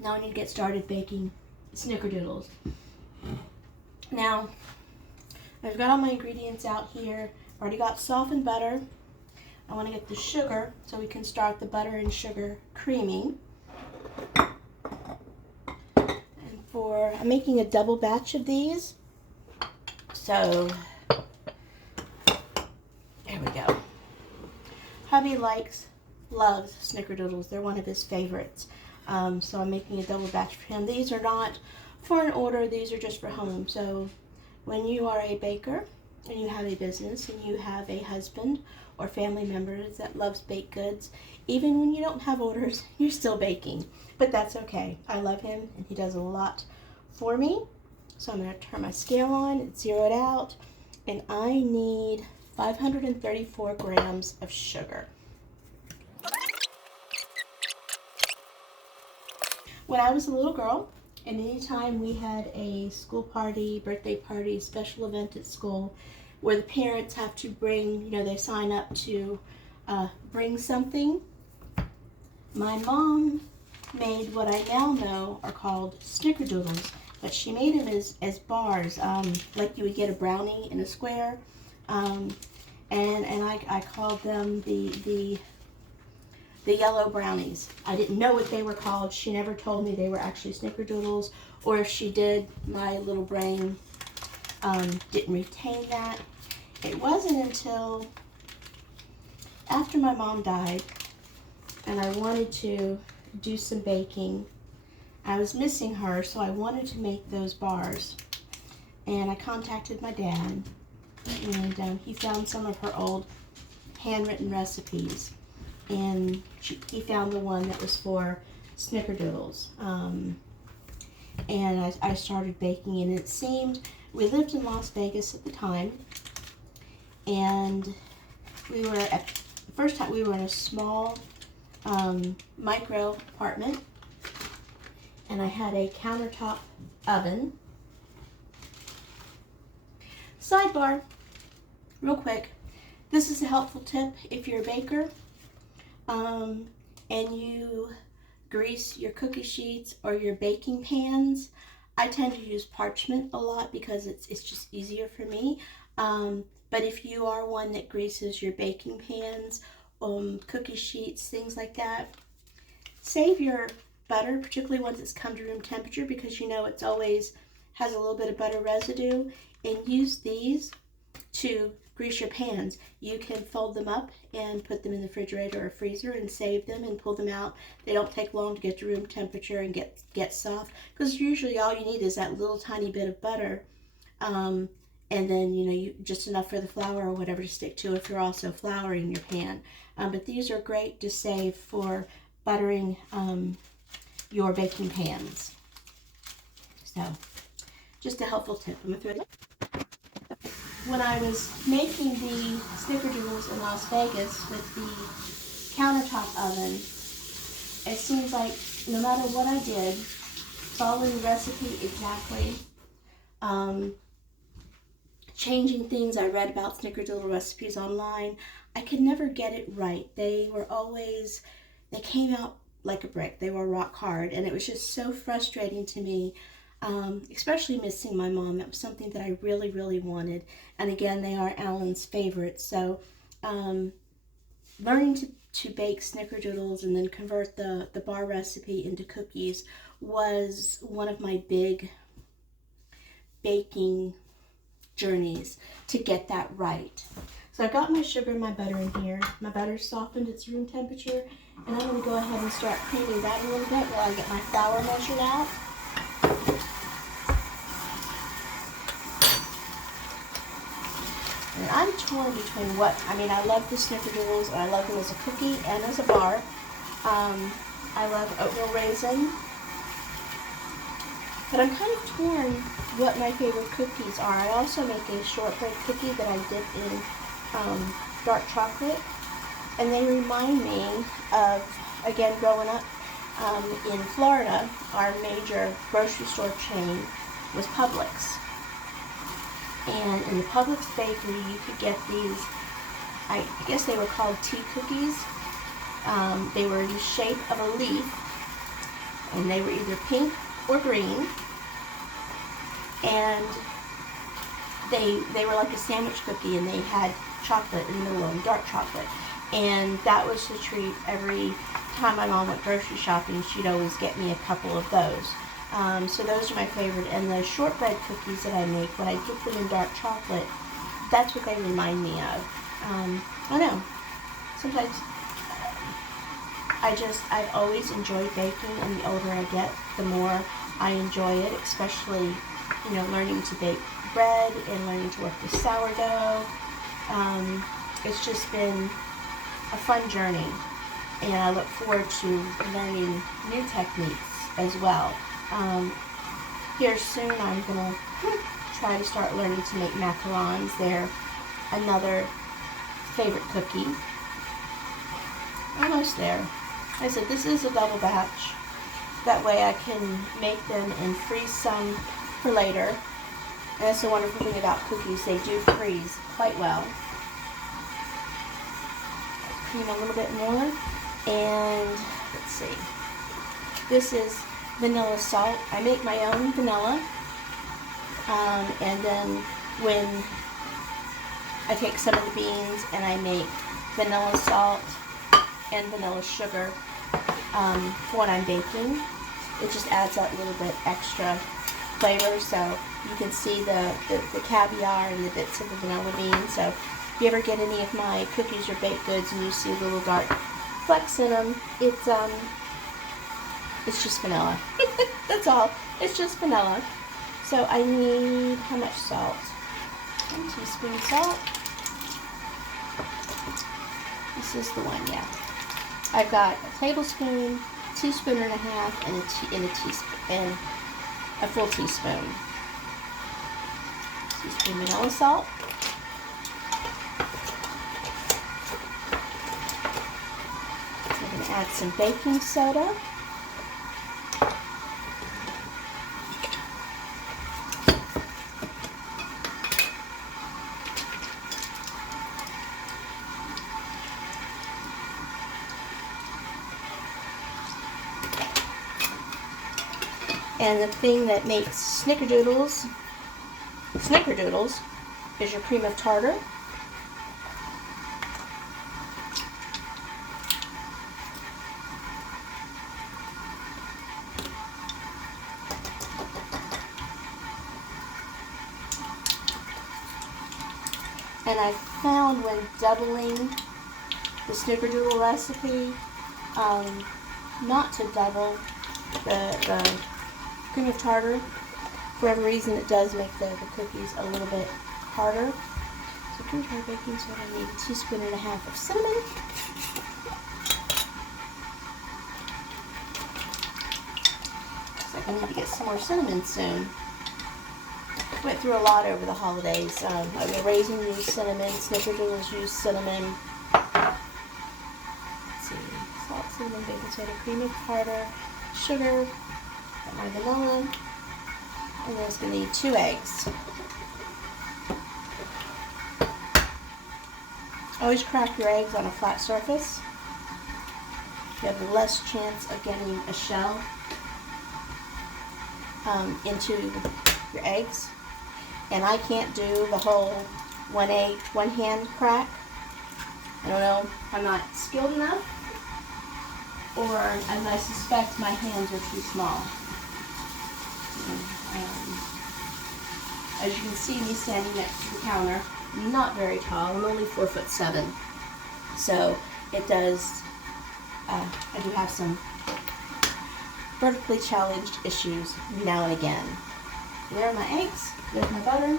Now I need to get started baking Snickerdoodles. Now, I've got all my ingredients out here. Already got softened butter. I want to get the sugar so we can start the butter and sugar creaming. I'm making a double batch of these. So, there we go. Hubby loves Snickerdoodles. They're one of his favorites. So I'm making a double batch for him. These are not for an order. These are just for home. So when you are a baker and you have a business and you have a husband or family members that loves baked goods, even when you don't have orders, you're still baking. But that's okay. I love him and he does a lot for me. So I'm going to turn my scale on and zero it out. And I need 534 grams of sugar. When I was a little girl, and anytime we had a school party, birthday party, special event at school, where the parents have to bring, they sign up to bring something, my mom made what I now know are called Snickerdoodles, but she made them as bars, like you would get a brownie in a square, and I called them the yellow brownies. I didn't know what they were called. She never told me they were actually Snickerdoodles, or if she did, my little brain didn't retain that. It wasn't until after my mom died and I wanted to do some baking. I was missing her, so I wanted to make those bars. And I contacted my dad, and he found some of her old handwritten recipes. And he found the one that was for Snickerdoodles. And I started baking, and it seemed, we lived in Las Vegas at the time, and we were, at the first time, we were in a small micro apartment, and I had a countertop oven. Sidebar, real quick, this is a helpful tip if you're a baker and you grease your cookie sheets or your baking pans. I tend to use parchment a lot because it's just easier for me. But if you are one that greases your baking pans, cookie sheets, things like that, save your butter, particularly once it's come to room temperature, because it's always has a little bit of butter residue, and use these to grease your pans. You can fold them up and put them in the refrigerator or freezer and save them and pull them out. They don't take long to get to room temperature and get soft, because usually all you need is that little tiny bit of butter, and then you just enough for the flour or whatever to stick to if you're also flouring your pan. But these are great to save for buttering your baking pans. So just a helpful tip. I'm gonna throw it. When I was making the Snickerdoodles in Las Vegas with the countertop oven, it seems like no matter what I did, following the recipe exactly, changing things I read about Snickerdoodle recipes online, I could never get it right. They came out like a brick. They were rock hard, and it was just so frustrating to me. Especially missing my mom. That was something that I really, really wanted. And again, they are Alan's favorites. So learning to bake Snickerdoodles and then convert the bar recipe into cookies was one of my big baking journeys to get that right. So I've got my sugar and my butter in here. My butter's softened, it's room temperature, and I'm going to go ahead and start creaming that a little bit while I get my flour measured out. And I'm torn between I love the Snickerdoodles, I love them as a cookie and as a bar. I love oatmeal raisin. But I'm kind of torn what my favorite cookies are. I also make a shortbread cookie that I dip in dark chocolate. And they remind me of, again, growing up in Florida, our major grocery store chain was Publix. And in the Publix bakery, you could get these, I guess they were called tea cookies. They were in the shape of a leaf, and they were either pink or green, and they were like a sandwich cookie, and they had chocolate in the middle of them, dark chocolate, and that was the treat. Every time my mom went grocery shopping, she'd always get me a couple of those. So those are my favorite. And the shortbread cookies that I make, when I dip them in dark chocolate, that's what they remind me of. I know, sometimes I've always enjoyed baking, and the older I get, the more I enjoy it, especially, learning to bake bread and learning to work with sourdough. It's just been a fun journey, and I look forward to learning new techniques as well. Here soon I'm going to try to start learning to make macarons. They're another favorite cookie. Almost there. Like I said, this is a double batch. That way I can make them and freeze some for later. And that's the wonderful thing about cookies. They do freeze quite well. Cream a little bit more. And let's see. This is vanilla salt. I make my own vanilla. And then when I take some of the beans and I make vanilla salt and vanilla sugar for when I'm baking, it just adds that little bit extra flavor. So you can see the caviar and the bits of the vanilla bean. So if you ever get any of my cookies or baked goods and you see little dark flecks in them, it's just vanilla. That's all. It's just vanilla. So I need, how much salt? 1 teaspoon salt. This is the one, yeah. I've got a tablespoon, teaspoon and a half, and a teaspoon, and a full teaspoon. Teaspoon vanilla salt. I'm going to add some baking soda. And the thing that makes Snickerdoodles is your cream of tartar. And I found when doubling the Snickerdoodle recipe, not to double the cream of tartar. For whatever reason, it does make the cookies a little bit harder. So cream of tartar, baking soda, I need a teaspoon and a half of cinnamon. So I need to get some more cinnamon soon. Went through a lot over the holidays. The raisin used cinnamon, Snickerdoodles used cinnamon. Let's see, salt, cinnamon, baking soda, cream of tartar, sugar, got my vanilla, and then it's going to need 2 eggs. Always crack your eggs on a flat surface. You have less chance of getting a shell into your eggs. And I can't do the whole one egg, one hand crack. I don't know, I'm not skilled enough, or as I suspect, my hands are too small. As you can see me standing next to the counter, I'm not very tall, I'm only 4'7". So it does, I do have some vertically challenged issues now and again. There are my eggs, there's my butter.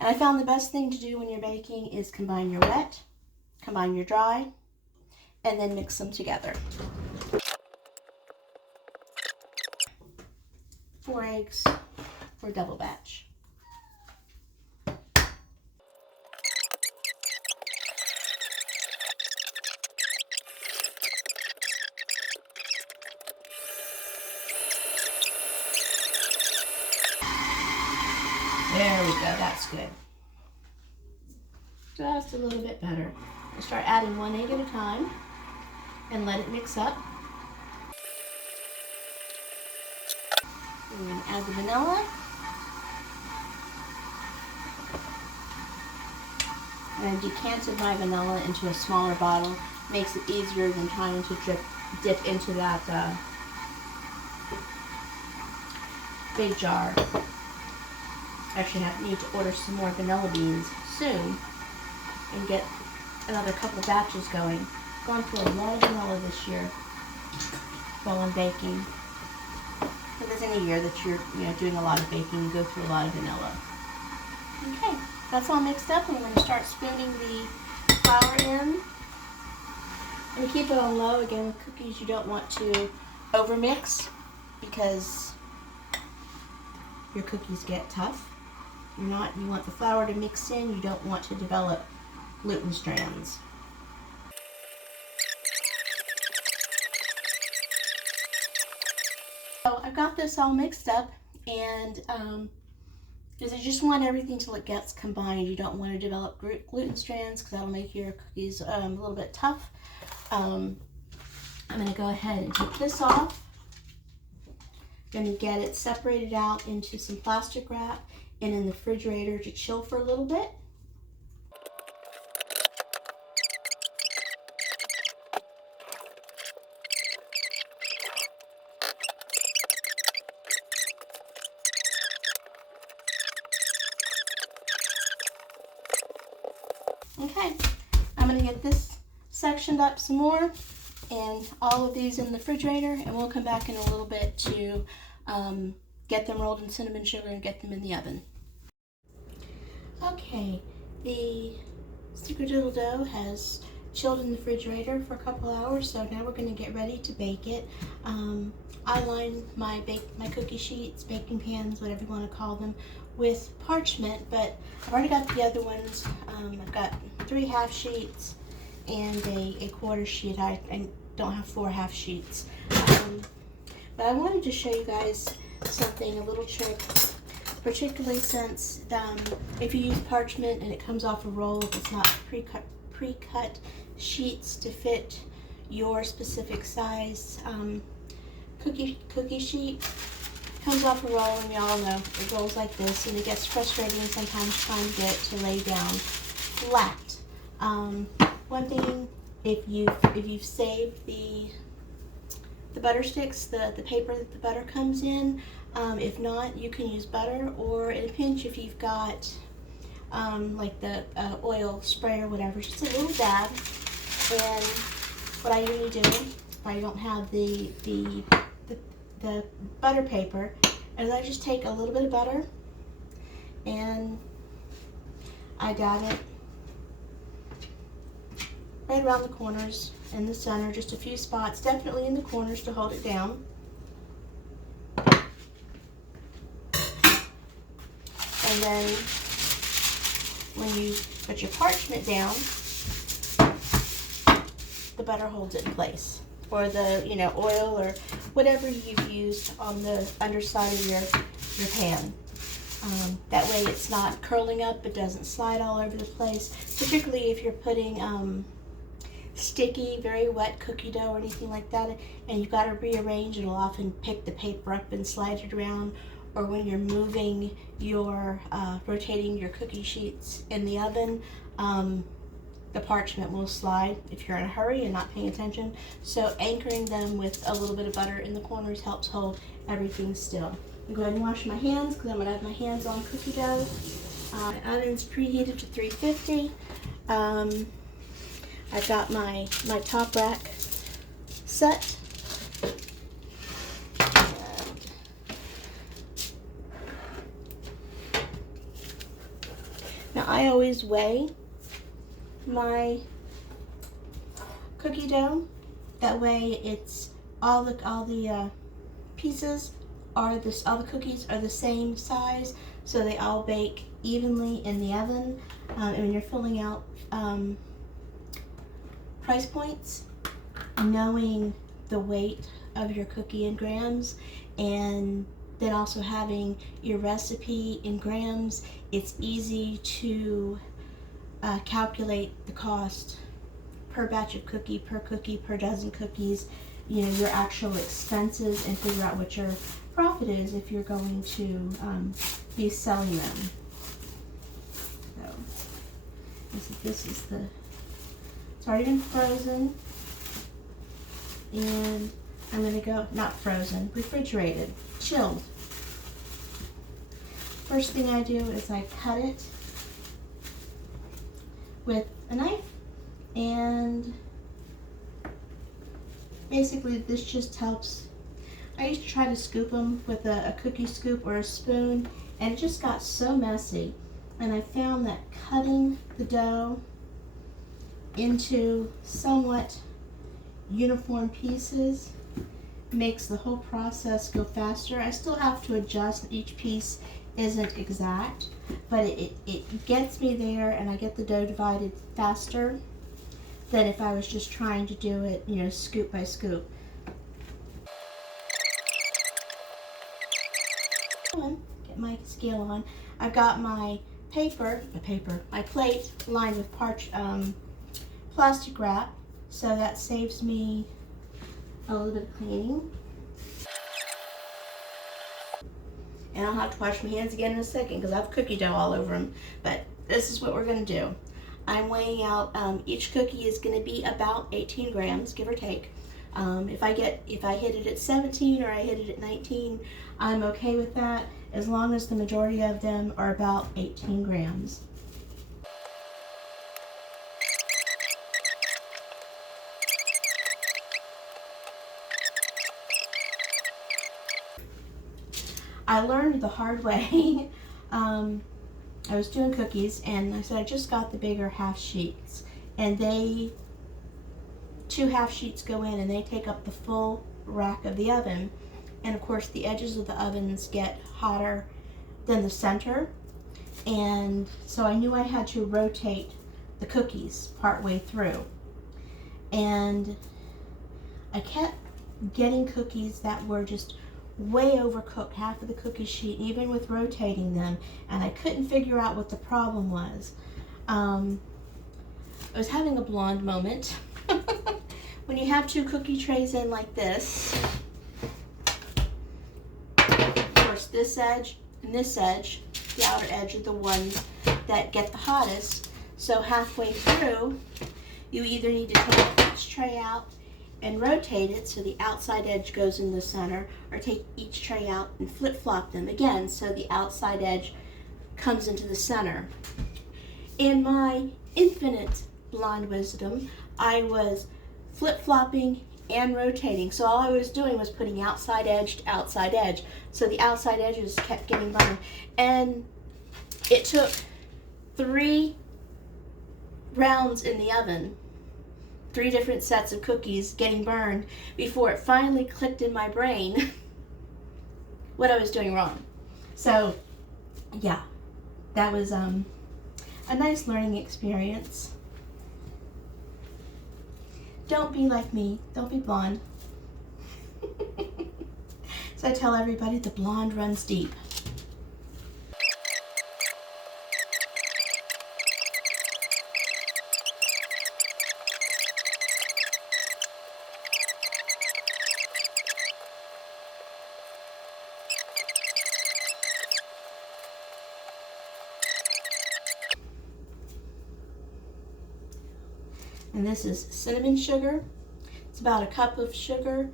And I found the best thing to do when you're baking is combine your wet, combine your dry, and then mix them together. 4 eggs for a double batch. There we go, that's good. Just a little bit better. I'll start adding 1 egg at a time and let it mix up. I'm going to add the vanilla. And I've decanted my vanilla into a smaller bottle. Makes it easier than trying to dip into that big jar. Actually, I need to order some more vanilla beans soon and get another couple batches going. Gone through a lot of vanilla this year while I'm baking. If there's any year that you're doing a lot of baking, you go through a lot of vanilla. Okay, that's all mixed up. I'm going to start spooning the flour in. And keep it on low. Again, with cookies, you don't want to overmix because your cookies get tough. You want the flour to mix in. You don't want to develop gluten strands. So I've got this all mixed up, and because I just want everything till it gets combined. You don't want to develop gluten strands because that'll make your cookies a little bit tough. I'm going to go ahead and take this off. I'm going to get it separated out into some plastic wrap and in the refrigerator to chill for a little bit. Okay, I'm going to get this sectioned up some more and all of these in the refrigerator, and we'll come back in a little bit to get them rolled in cinnamon sugar and get them in the oven. Okay, the Snickerdoodle dough has chilled in the refrigerator for a couple hours, so now we're going to get ready to bake it. I line my cookie sheets, baking pans, whatever you want to call them, with parchment, but I've already got the other ones. I've got 3 half sheets and a quarter sheet. I don't have 4 half sheets. But I wanted to show you guys something, a little trick, particularly since if you use parchment and it comes off a roll, if it's not pre-cut sheets to fit your specific size cookie sheet, comes off a roll, and we all know it rolls like this, and it gets frustrating sometimes trying to get it to lay down flat. One thing, if you've saved the butter sticks, the paper that the butter comes in, if not, you can use butter, or in a pinch, if you've got like the oil spray or whatever, just a little dab. And what I usually do, if I don't have the butter paper, is I just take a little bit of butter and I dab it right around the corners, in the center, just a few spots, definitely in the corners to hold it down. And then when you put your parchment down, the butter holds it in place, or the oil or whatever you've used on the underside of your pan. That way it's not curling up, it doesn't slide all over the place, particularly if you're putting sticky, very wet cookie dough or anything like that, and you've got to rearrange. It'll often pick the paper up and slide it around, or when you're moving your rotating your cookie sheets in the oven, the parchment will slide if you're in a hurry and not paying attention. So anchoring them with a little bit of butter in the corners helps hold everything still. I'm going to wash my hands because I'm going to have my hands on cookie dough. My oven's preheated to 350. I've got my top rack set. Now I always weigh my cookie dough. That way it's all the pieces are all the cookies are the same size, so they all bake evenly in the oven. And when you're filling out price points, knowing the weight of your cookie in grams, and then also having your recipe in grams, it's easy to calculate the cost per batch of cookie, per dozen cookies, your actual expenses, and figure out what your profit is if you're going to be selling them. So this is the, it's already been frozen, and I'm going to go, not frozen, refrigerated, chilled. First thing I do is I cut it with a knife, and basically this just helps. I used to try to scoop them with a cookie scoop or a spoon, and it just got so messy. And I found that cutting the dough into somewhat uniform pieces makes the whole process go faster. I still have to adjust. Each piece isn't exact, but it gets me there, and I get the dough divided faster than if I was just trying to do it, you know, scoop by scoop. Get my scale on. I've got my my plate lined with plastic wrap, so that saves me a little bit of cleaning. And I'll have to wash my hands again in a second because I have cookie dough all over them. But this is what we're going to do. I'm weighing out, each cookie is going to be about 18 grams, give or take. If I hit it at 17 or I hit it at 19, I'm okay with that, as long as the majority of them are about 18 grams. I learned the hard way. I was doing cookies, and I said I just got the bigger half sheets, and two half sheets go in and they take up the full rack of the oven. And of course the edges of the ovens get hotter than the center, and so I knew I had to rotate the cookies part way through, and I kept getting cookies that were just way overcooked, half of the cookie sheet, even with rotating them, and I couldn't figure out what the problem was. I was having a blonde moment. When you have two cookie trays in like this, of course this edge and this edge, the outer edge, are the ones that get the hottest. So halfway through, you either need to take each tray out and rotate it so the outside edge goes in the center, or take each tray out and flip-flop them again so the outside edge comes into the center. In my infinite blonde wisdom, I was flip-flopping and rotating, so all I was doing was putting outside edge to outside edge, so the outside edges kept getting burned. And it took 3 rounds in the oven, 3 different sets of cookies getting burned, before it finally clicked in my brain what I was doing wrong. So yeah, that was a nice learning experience. Don't be like me, don't be blonde. So I tell everybody, the blonde runs deep. And this is cinnamon sugar. It's about a cup of sugar,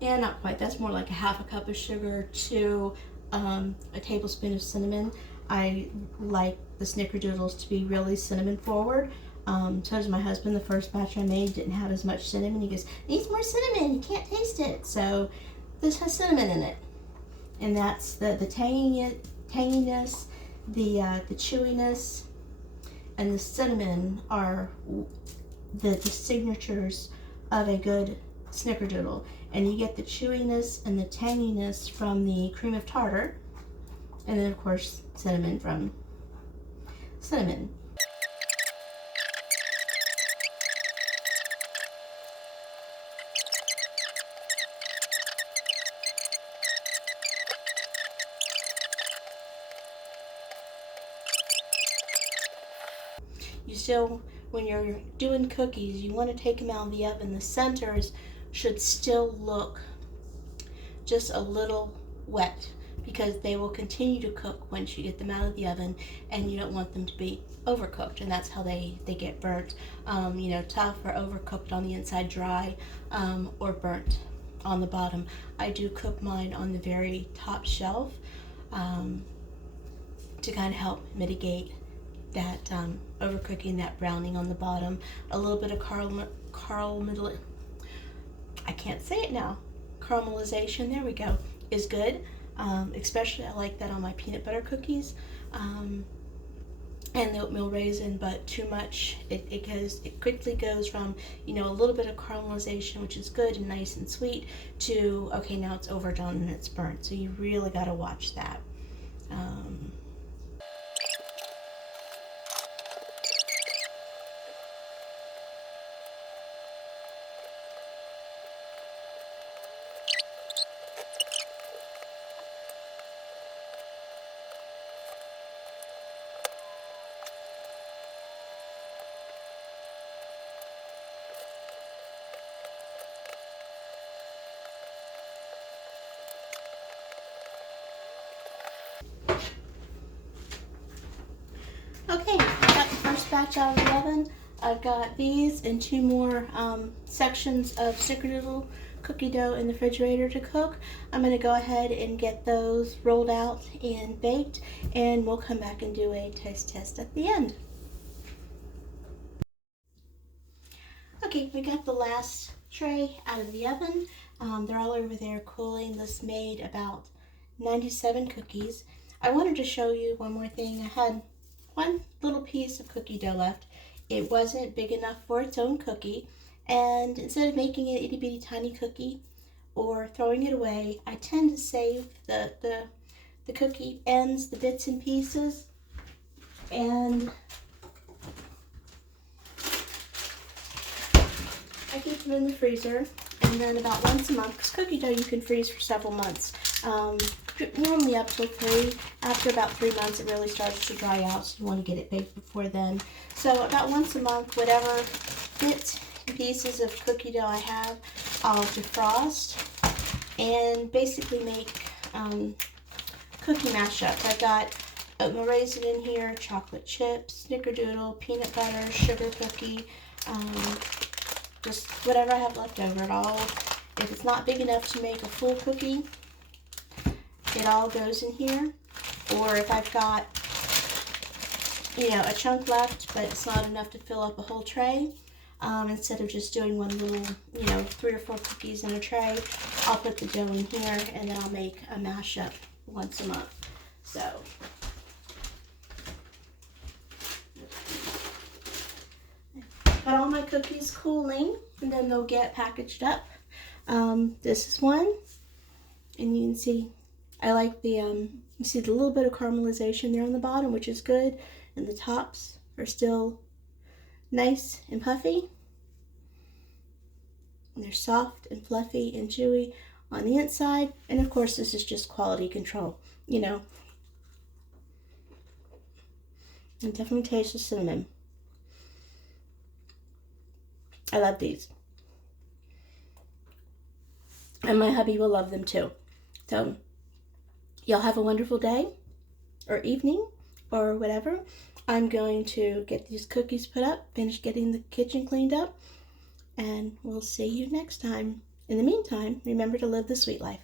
and not quite, that's more like a half a cup of sugar to a tablespoon of cinnamon. I like the Snickerdoodles to be really cinnamon forward. So does my husband. The first batch I made didn't have as much cinnamon. He goes, needs more cinnamon, you can't taste it. So this has cinnamon in it. And that's the tanginess, the chewiness, and the cinnamon are the signatures of a good Snickerdoodle. And you get the chewiness and the tanginess from the cream of tartar, and then of course cinnamon from cinnamon. You still, when you're doing cookies, you want to take them out of the oven. The centers should still look just a little wet, because they will continue to cook once you get them out of the oven, and you don't want them to be overcooked, and that's how they get burnt. You know, tough or overcooked on the inside, dry, or burnt on the bottom. I do cook mine on the very top shelf to kind of help mitigate that overcooking, that browning on the bottom. A little bit of I can't say it now. Caramelization, there we go, is good. Especially I like that on my peanut butter cookies and the oatmeal raisin, but too much, it quickly goes from, you know, a little bit of caramelization, which is good and nice and sweet, to, okay, now it's overdone and it's burnt. So you really got to watch that. Okay, I got the first batch out of the oven. I've got these and 2 more sections of Snickerdoodle cookie dough in the refrigerator to cook. I'm going to go ahead and get those rolled out and baked, and we'll come back and do a taste test at the end. Okay, we got the last tray out of the oven. They're all over there cooling. This made about 97 cookies. I wanted to show you one more thing. I had one little piece of cookie dough left. It wasn't big enough for its own cookie, and instead of making an itty bitty tiny cookie or throwing it away, I tend to save the cookie ends, the bits and pieces, and I keep them in the freezer. And then about once a month, because cookie dough you can freeze for several months, normally up till 3. After about 3 months, it really starts to dry out, so you want to get it baked before then. So about once a month, whatever bits and pieces of cookie dough I have, I'll defrost and basically make cookie mashups. I've got oatmeal raisin in here, chocolate chips, snickerdoodle, peanut butter, sugar cookie, just whatever I have left over. It all, if it's not big enough to make a full cookie, it all goes in here. Or if I've got, you know, a chunk left, but it's not enough to fill up a whole tray, instead of just doing one little, you know, 3 or 4 cookies in a tray, I'll put the dough in here, and then I'll make a mashup once a month. So got all my cookies cooling, and then they'll get packaged up. This is one, and you can see I like the you see the little bit of caramelization there on the bottom, which is good, and the tops are still nice and puffy, and they're soft and fluffy and chewy on the inside. And of course, this is just quality control, you know. And definitely taste the cinnamon. I love these, and my hubby will love them too. So y'all have a wonderful day or evening or whatever. I'm going to get these cookies put up, finish getting the kitchen cleaned up, and we'll see you next time. In the meantime, remember to live the sweet life.